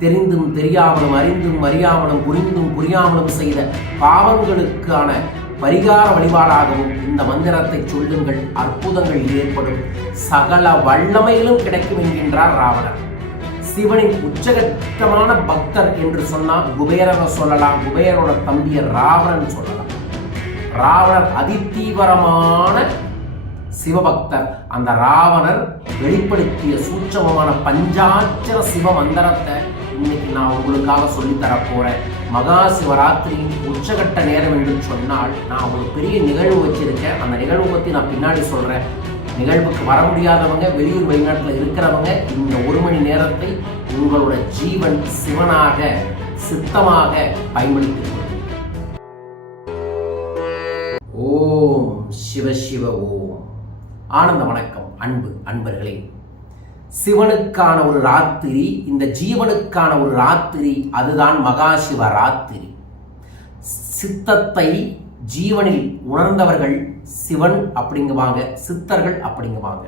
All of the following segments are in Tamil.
தெரிந்தும் தெரியாமலும் அறிந்தும் அறியாமலும் புரிந்தும் புரியாமலும் செய்த பாவங்களுக்கான பரிகார வழிபாடாகவும் இந்த மந்திரத்தை சொல்லுங்கள். அற்புதங்கள் ஏற்படும். சகல வல்லமையிலும் கிடைக்கும் என்கின்றார் ராவணர் சிவனின் உச்சகட்டமான பக்தர் என்று சொன்னால் குபேரனை சொல்லலாம் குபேரோட தம்பிய ராவணன் சொல்லலாம். ராவணர் அதிதீவிரமான சிவபக்தர். அந்த ராவணர் வெளிப்படுத்திய சூட்சமமான பஞ்சாட்சர சிவ மந்திரத்தை இன்னைக்கு நான் உங்களுக்காக சொல்லித் மகா சிவராத்திரியின் உச்சகட்ட நேரம் என்று சொன்னால் நான் ஒரு பெரிய நிகழ்வு வச்சிருக்கேன். அந்த நிகழ்வு பற்றி நான் பின்னாடி சொல்கிறேன் நிகழ்வுக்கு வர முடியாதவங்க வெளியூர் வெளிநாட்டில் இருக்கிறவங்க இந்த ஒரு மணி நேரத்தை உங்களோட ஜீவன் சிவனாக சித்தமாக பயன்படுத்தி ஓம் சிவ சிவ ஓம். ஆனந்த வணக்கம் அன்பு அன்பர்களே. சிவனுக்கான ஒரு ராத்திரி இந்த ஜீவனுக்கான ஒரு ராத்திரி அதுதான் மகாசிவ ராத்திரி சித்தத்தை ஜீவனில் உணர்ந்தவர்கள் சிவன் அப்படிங்குவாங்க சித்தர்கள் அப்படிங்குவாங்க.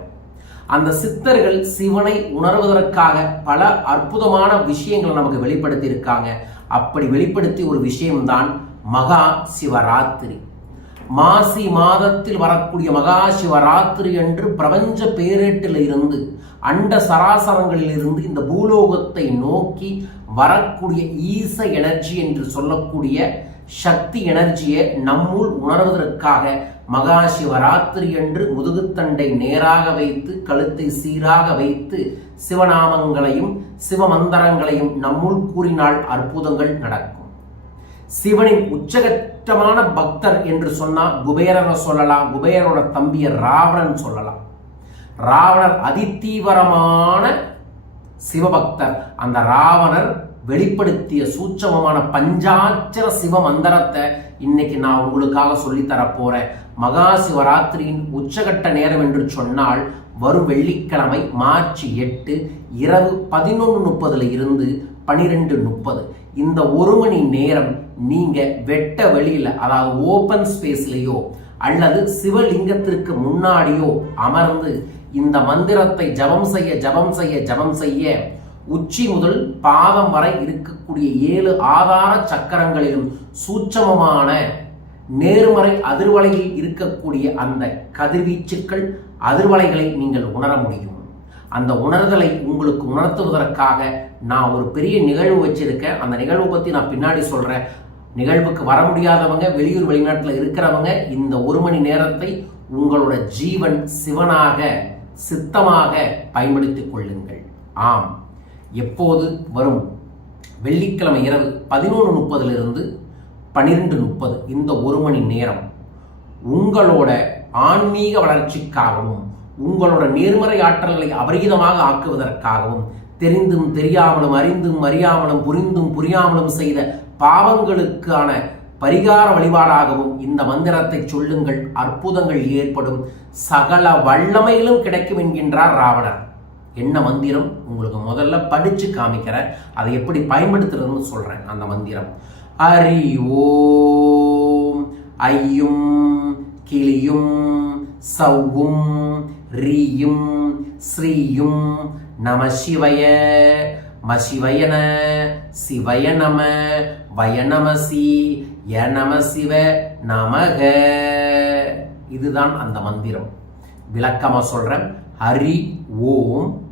அந்த சித்தர்கள் சிவனை உணர்வதற்காக பல அற்புதமான விஷயங்களை நமக்கு வெளிப்படுத்தி இருக்காங்க அப்படி வெளிப்படுத்தி ஒரு விஷயம்தான் மகா சிவராத்திரி மாசி மாதத்தில் வரக்கூடிய மகா சிவராத்திரி என்று பிரபஞ்ச பேரேட்டில் இருந்து அண்ட சராசரங்களில் இருந்து இந்த பூலோகத்தை நோக்கி வரக்கூடிய ஈச எனர்ஜி என்று சொல்லக்கூடிய சக்தி எனர்ஜியை நம்முள் உணர்வதற்காக மகா சிவராத்திரி என்று முதுகுத்தண்டை நேராக வைத்து கழுத்தை சீராக வைத்து சிவநாமங்களையும் சிவமந்திரங்களையும் நம்முள் கூறினால் அற்புதங்கள் நடக்கும். சிவனின் உச்சகட்டமான பக்தர் என்று சொன்னால் குபேரனை சொல்லலாம் குபேரோட தம்பிய ராவணன் சொல்லலாம். ராவணர் அதிதீவிரமான சிவபக்தர். அந்த ராவணர் வெளிப்படுத்திய சூட்சமமான பஞ்சாட்சர சிவ மந்திரத்தை இன்னைக்கு நான் உங்களுக்காக சொல்லித் போறேன். மகா சிவராத்திரியின் உச்சகட்ட நேரம் என்று சொன்னால் வரும் வெள்ளிக்கிழமை மார்ச் எட்டு இரவு பதினொன்று முப்பதுல இருந்து பனிரெண்டு முப்பது. இந்த ஒரு மணி நேரம் நீங்க வெட்ட வெளியில அதாவது ஓபன் ஸ்பேஸ்லயோ அல்லது சிவலிங்கத்திற்கு முன்னாடியோ அமர்ந்து இந்த மந்திரத்தை ஜபம் செய்ய ஜபம் செய்ய ஜபம் செய்ய உச்சி முதல் பாதம் வரை இருக்கக்கூடிய ஏழு ஆதார சக்கரங்களிலும் சூட்சமமான நேர்மறை அதிர்வலையில் இருக்கக்கூடிய அந்த கதிர்வீச்சுக்கள் அதிர்வலைகளை நீங்கள் உணர முடியும். அந்த உணர்தலை உங்களுக்கு உணர்த்துவதற்காக நான் ஒரு பெரிய நிகழ்வு வச்சிருக்கேன். அந்த நிகழ்வு பற்றி நான் பின்னாடி சொல்கிறேன் நிகழ்வுக்கு வர முடியாதவங்க வெளியூர் வெளிநாட்டில் இருக்கிறவங்க இந்த ஒரு மணி நேரத்தை உங்களோட ஜீவன் சிவனாக சித்தமாக பயன்படுத்திக் கொள்ளுங்கள். ஆம் எப்போது வரும்? வெள்ளிக்கிழமை இரவு பதினொன்று முப்பதிலிருந்து பன்னிரெண்டு முப்பது இந்த ஒரு மணி நேரம். உங்களோட ஆன்மீக வளர்ச்சிக்காகவும் உங்களோட நேர்மறை ஆற்றல்களை அபரிதமாக ஆக்குவதற்காகவும் தெரிந்தும் தெரியாமலும் அறிந்தும் அறியாமலும் புரிந்தும் புரியாமலும் செய்த பாவங்களுக்கான பரிகார வழிபாடாகவும் இந்த மந்திரத்தை சொல்லுங்கள். அற்புதங்கள் ஏற்படும். சகல வல்லமையிலும் கிடைக்கும் என்கின்றார் ராவணர். என்ன மந்திரம்? உங்களுக்கு முதல்ல படிச்சு காமிக்கிறேன். அதை எப்படி பயன்படுத்துறதுன்னு சொல்றேன் அந்த மந்திரம். அரி ஓம் ஐயும் கிளியும் சவ்வும் ரீயும் ஸ்ரீயும் நம சிவய மசிவயன சிவய நம வயநமசி ய நம சிவ நமக. இதுதான் அந்த மந்திரம். விளக்கமாக சொல்கிறேன் ஹரி ஓம்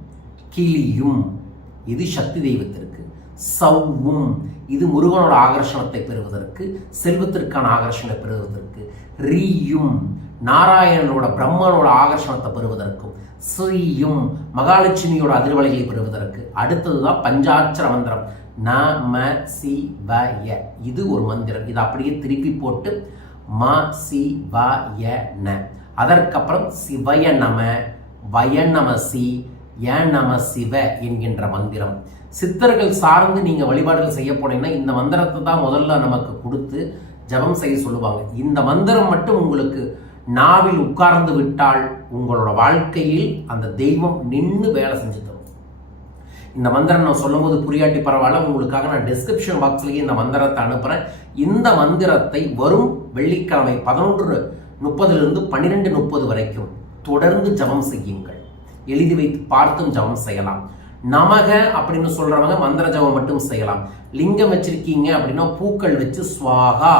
கிளியும். இது சக்தி தெய்வத்திற்கு. சவ்வும் இது முருகனோட ஆகர்ஷணத்தை பெறுவதற்கு செல்வத்திற்கான ஆகர்ஷணத்தை பெறுவதற்கு. ரீயும். நாராயணனோட பிரம்மனோட ஆகர்ஷணத்தை பெறுவதற்கும். ஸ்ரீயும். மகாலட்சுமியோட அதிர்வலைகளை பெறுவதற்கு. அடுத்ததுதான் பஞ்சாட்சர மந்திரம். ம சி வ ய இது ஒரு மந்திரம். இதை அப்படியே திருப்பி போட்டு ம ய ந அதற்கப்புறம் சிவய நம வயநமசி ய நம சிவ என்கின்ற மந்திரம். சித்தர்கள் சார்ந்து நீங்க வழிபாடுகள் செய்ய போனீங்கன்னா இந்த மந்திரத்தை தான் முதல்ல நமக்கு கொடுத்து ஜபம் செய்ய சொல்லுவாங்க. இந்த மந்திரம் மட்டும் உங்களுக்கு நாவில் உட்கார்ந்து விட்டால் உங்களோட வாழ்க்கையில் அந்த தெய்வம் நின்று வேலை செஞ்சு தரும். இந்த மந்திரம் நான் சொல்லும்போது புரியாட்டி பரவாயில்ல உங்களுக்காக நான் டிஸ்கிரிப்ஷன் பாக்ஸ்லேயே இந்த மந்திரத்தை அனுப்புகிறேன் இந்த மந்திரத்தை வரும் வெள்ளிக்கிழமை பதினொன்று முப்பதிலிருந்து பன்னிரெண்டு முப்பது வரைக்கும் தொடர்ந்து ஜபம் செய்யுங்கள். எழுதி வைத்து பார்த்தும் ஜபம் செய்யலாம். நமக அப்படின்னு சொல்றவங்க மந்திர ஜபம் மட்டும் செய்யலாம். லிங்கம் வச்சிருக்கீங்க அப்படின்னா பூக்கள் வச்சு சுவாகா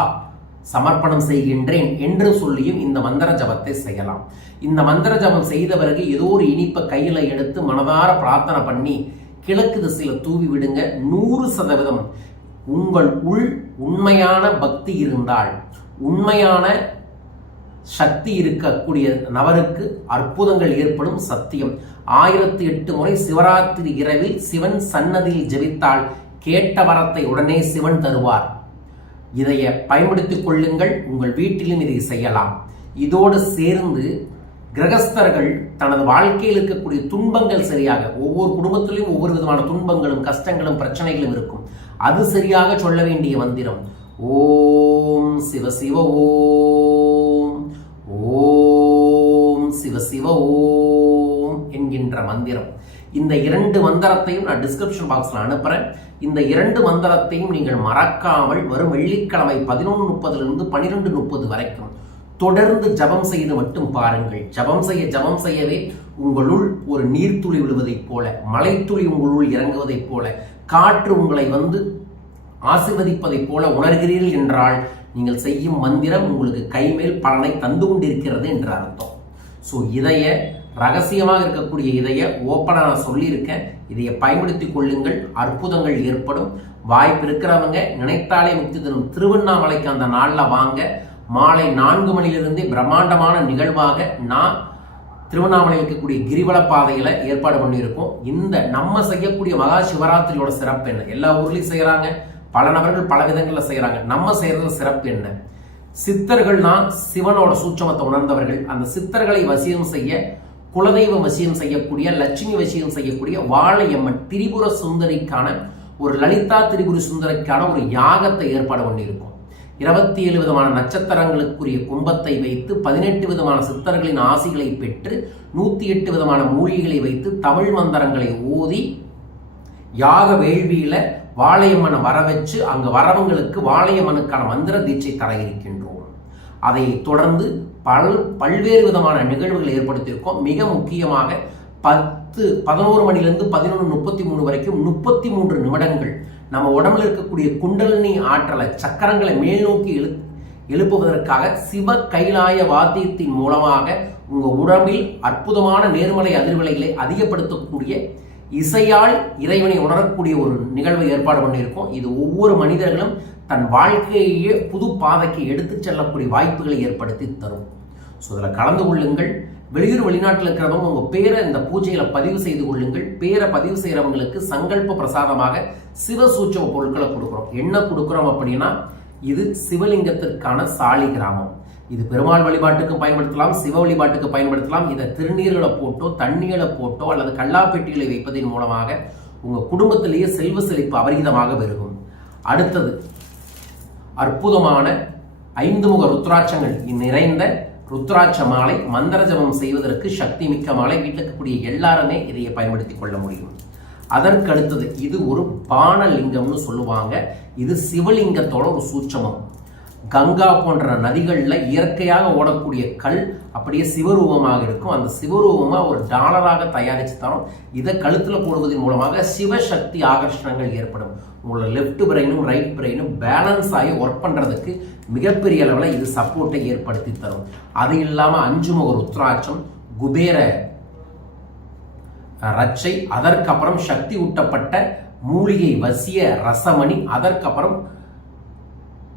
சமர்ப்பணம் செய்கின்றேன் என்று சொல்லியும் இந்த மந்திர ஜபத்தை செய்யலாம். இந்த மந்திர ஜபம் செய்த பிறகு ஏதோ ஒரு இனிப்பை கையில் எடுத்து மனதார பிரார்த்தனை பண்ணி கிழக்கு திசையில தூவி விடுங்க. நூறு சதவீதம் உங்கள் உள் உண்மையான பக்தி இருந்தால் உண்மையான சக்தி இருக்கக்கூடிய நபருக்கு அற்புதங்கள் ஏற்படும் சத்தியம். ஆயிரத்தி எட்டு முறை சிவராத்திரி இரவில் சிவன் சன்னதியில் ஜெபித்தால் கேட்ட வரத்தை உடனே சிவன் தருவார். இதைய பயன்படுத்திக் கொள்ளுங்கள். உங்கள் வீட்டிலும் இதை செய்யலாம். இதோடு சேர்ந்து கிரகஸ்தர்கள் தனது வாழ்க்கையில் இருக்கக்கூடிய துன்பங்கள் சரியாக ஒவ்வொரு குடும்பத்திலையும் ஒவ்வொரு விதமான துன்பங்களும் கஷ்டங்களும் பிரச்சனைகளும் இருக்கும். அது சரியாக சொல்ல வேண்டிய மந்திரம் ஓம் சிவ சிவ ஓம் ஓம் சிவ சிவ ஓம் என்கின்ற மந்திரம். இந்த இரண்டு மந்திரத்தையும் நான் டிஸ்கிரிப்ஷன் பாக்ஸில் அனுப்புகிறேன் இந்த இரண்டு மந்திரத்தையும் நீங்கள் மறக்காமல் வரும் வெள்ளிக்கிழமை பதினொன்று முப்பதுலேருந்து பன்னிரெண்டு முப்பது வரைக்கும் தொடர்ந்து ஜபம் செய்து மட்டும் பாருங்கள். ஜபம் செய்ய ஜபம் செய்யவே உங்களுள் ஒரு நீர்த்துளி விழுவதைப் போல மலைத்துளி உங்களுள் இறங்குவதைப் போல காற்று உங்களை வந்து ஆசிர்வதிப்பதைப் போல உணர்கிறீர்கள் என்றால் நீங்கள் செய்யும் மந்திரம் உங்களுக்கு கைமேல் பலனை தந்து கொண்டிருக்கிறது என்று அர்த்தம். ஸோ இதைய ரகசியமாக இருக்கக்கூடிய இதைய ஓப்பனாக நான் சொல்லியிருக்கேன். இதையை பயன்படுத்திக் கொள்ளுங்கள். அற்புதங்கள் ஏற்படும். வாய்ப்பு இருக்கிறவங்க நினைத்தாலே முக்தி தினம் திருவண்ணாமலைக்கு அந்த நாளில் வாங்க. மாலை நான்கு மணிலிருந்தே பிரம்மாண்டமான நிகழ்வாக நான் திருவண்ணாமலையில் இருக்கக்கூடிய கிரிவல பாதையில் ஏற்பாடு பண்ணியிருக்கோம். இந்த நம்ம செய்யக்கூடிய மகா சிவராத்திரியோட சிறப்பு என்ன? எல்லா ஊர்லேயும் செய்கிறாங்க பல நபர்கள் பல விதங்களில் செய்கிறாங்க நம்ம செய்கிறது சிறப்பு என்ன? சித்தர்கள் தான் சிவனோட சூட்சமத்தை உணர்ந்தவர்கள். அந்த சித்தர்களை வசியம் செய்ய குலதெய்வ வசியம் செய்யக்கூடிய லட்சுமி வசியம் செய்யக்கூடிய வாழையம்மன் திரிபுர சுந்தரிக்கான ஒரு லலிதா திரிபுர சுந்தரிக்கான ஒரு யாகத்தை ஏற்பாடு பண்ணியிருக்கோம். இருபத்தி ஏழு விதமான நட்சத்திரங்களுக்குரிய கும்பத்தை வைத்து பதினெட்டு விதமான சித்தர்களின் ஆசிகளை பெற்று நூத்தி எட்டு விதமான மூலிகளை வைத்து தமிழ் மந்திரங்களை ஓதி யாக வேள்வியில வாழையம்மனை வர வச்சு அங்க வரவங்களுக்கு வாழையம்மனுக்கான மந்திர தீட்சை தர இருக்கின்றோம். அதை தொடர்ந்து பல் பல்வேறு விதமான நிகழ்வுகள் ஏற்படுத்தியிருக்கோம். மிக முக்கியமாக பத்து பதினோரு மணிலிருந்து பதினொன்று முப்பத்தி மூணு வரைக்கும் முப்பத்தி மூன்று நிமிடங்கள் நம்ம உடம்புல இருக்கக்கூடிய குண்டலினி ஆற்றலை சக்கரங்களை மேல் நோக்கி எழு எழுப்புவதற்காக சிவ கைலாய வாத்தியத்தின் மூலமாக உங்க உடம்பில் அற்புதமான நேர்மலை அதிர்வலைகளை அதிகப்படுத்தக்கூடிய இசையால் இறைவனை உணரக்கூடிய ஒரு நிகழ்வை ஏற்பாடு பண்ணியிருக்கோம். இது ஒவ்வொரு மனிதர்களும் தன் வாழ்க்கையே புது பாதைக்கு எடுத்து செல்லக்கூடிய வாய்ப்புகளை ஏற்படுத்தி தரும். ஸோ இதில் கலந்து கொள்ளுங்கள். வெளியூர் வெளிநாட்டில் இருக்கிறவங்க உங்க பேரை இந்த பூஜையில பதிவு செய்து கொள்ளுங்கள். பேரை பதிவு செய்யறவங்களுக்கு சங்கல்ப பிரசாதமாக சிவ சூட்சம பொருட்களை கொடுக்குறோம். என்ன கொடுக்குறோம் அப்படின்னா இது சிவலிங்கத்திற்கான சாலி கிராமம். இது பெருமாள் வழிபாட்டுக்கு பயன்படுத்தலாம் சிவ வழிபாட்டுக்கு பயன்படுத்தலாம். இதை திருநீர்களை போட்டோ தண்ணீரை போட்டோ அல்லது கல்லாப்பெட்டிகளை வைப்பதன் மூலமாக உங்க குடும்பத்திலேயே செல்வ செழிப்பு அபரிதமாக பெருகும். அடுத்தது அற்புதமான ஐந்து முக ருத்ராட்சங்கள். நிறைந்த ருத்ராட்ச மாலை மந்திர ஜபம் செய்வதற்கு சக்தி மிக்க மாலை. வீட்டில் இருக்கக்கூடிய எல்லாருமே இதையை பயன்படுத்தி கொள்ள முடியும். அதற்கு அடுத்தது இது ஒரு பானலிங்கம்னு சொல்லுவாங்க. இது சிவலிங்கத்தோட ஒரு சூட்சமம். கங்கா போன்ற நதிகளில் இயற்கையாக ஓடக்கூடிய கல் அப்படியே சிவரூபமாக இருக்கும். அந்த சிவரூபமாக ஒரு டாலராக தயாரித்து தரும். இதை கழுத்தில் போடுவதன் மூலமாக சிவசக்தி ஆகர்ஷணங்கள் ஏற்படும். உங்களோட லெஃப்ட் பிரெயினும் ரைட் பிரெயினும் பேலன்ஸ் ஆகி ஒர்க் பண்ணுறதுக்கு மிகப்பெரிய அளவில் இது சப்போர்ட்டை ஏற்படுத்தி தரும். அது இல்லாமல் அஞ்சு முக ருத்ராட்சம் குபேர ரச்சை அதற்கப்புறம் சக்தி ஊட்டப்பட்ட மூலிகை வசிய ரசமணி அதற்கப்புறம்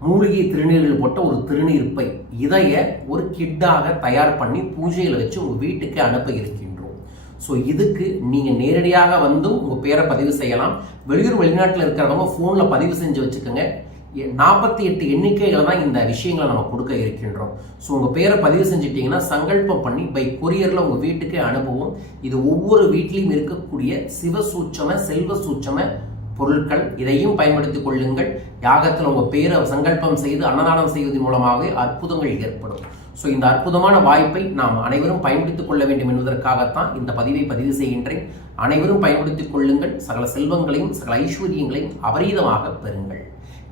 மூலிகை திருநீரில் போட்ட ஒரு திருநீர் பை இதைய ஒரு கிட்டாக தயார் பண்ணி பூஜையில் வச்சு உங்கள் வீட்டுக்கு அனுப்ப இருக்கின்றோம். ஸோ இதுக்கு நீங்கள் நேரடியாக வந்து உங்கள் பேரை பதிவு செய்யலாம். வெளியூர் வெளிநாட்டில் இருக்கிறவங்க ஃபோனில் பதிவு செஞ்சு வச்சுக்கோங்க. நாற்பத்தி எட்டு எண்ணிக்கைகளை தான் இந்த விஷயங்களை நம்ம கொடுக்க இருக்கின்றோம். ஸோ உங்கள் பேரை பதிவு செஞ்சிட்டிங்கன்னா சங்கல்பம் பண்ணி பை கொரியரில் உங்கள் வீட்டுக்கே அனுப்புவோம். இது ஒவ்வொரு வீட்லேயும் இருக்கக்கூடிய சிவ சூட்சம செல்வ சூட்சம பொருட்கள் இதையும் பயன்படுத்திக் கொள்ளுங்கள். யாகத்தில் உங்கள் பேரை சங்கல்பம் செய்து அன்னதானம் செய்வதன் மூலமாகவே அற்புதங்கள் ஏற்படும். ஸோ இந்த அற்புதமான வாய்ப்பை நாம் அனைவரும் பயன்படுத்திக் கொள்ள வேண்டும் என்பதற்காகத்தான் இந்த பதிவை பதிவு செய்கின்றேன். அனைவரும் பயன்படுத்திக் கொள்ளுங்கள். சகல செல்வங்களையும் சகல ஐஸ்வர்யங்களையும் அபரீதமாக பெறுங்கள்.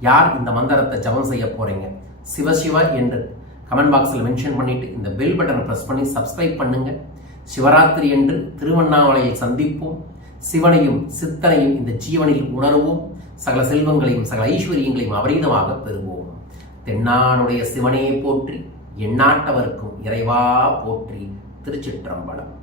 யார் இந்த மந்திரத்தை ஜபம் செய்ய போறீங்க? சிவசிவ என்று கமெண்ட் பாக்ஸில் மென்ஷன் பண்ணிட்டு இந்த பெல் பட்டனை ப்ரெஸ் பண்ணி சப்ஸ்கிரைப் பண்ணுங்க. சிவராத்திரி என்று திருவண்ணாமலையை சந்திப்போம். சிவனையும் சித்தனையும் இந்த ஜீவனில் உணர்வோம். சகல செல்வங்களையும் சகல ஐஸ்வர்யங்களையும் அபரீதமாக பெறுவோம். தென்னானுடைய சிவனே போற்றி எண்ணாட்டவருக்கும் இறைவா போற்றி திருச்சிற்றம்பலம்.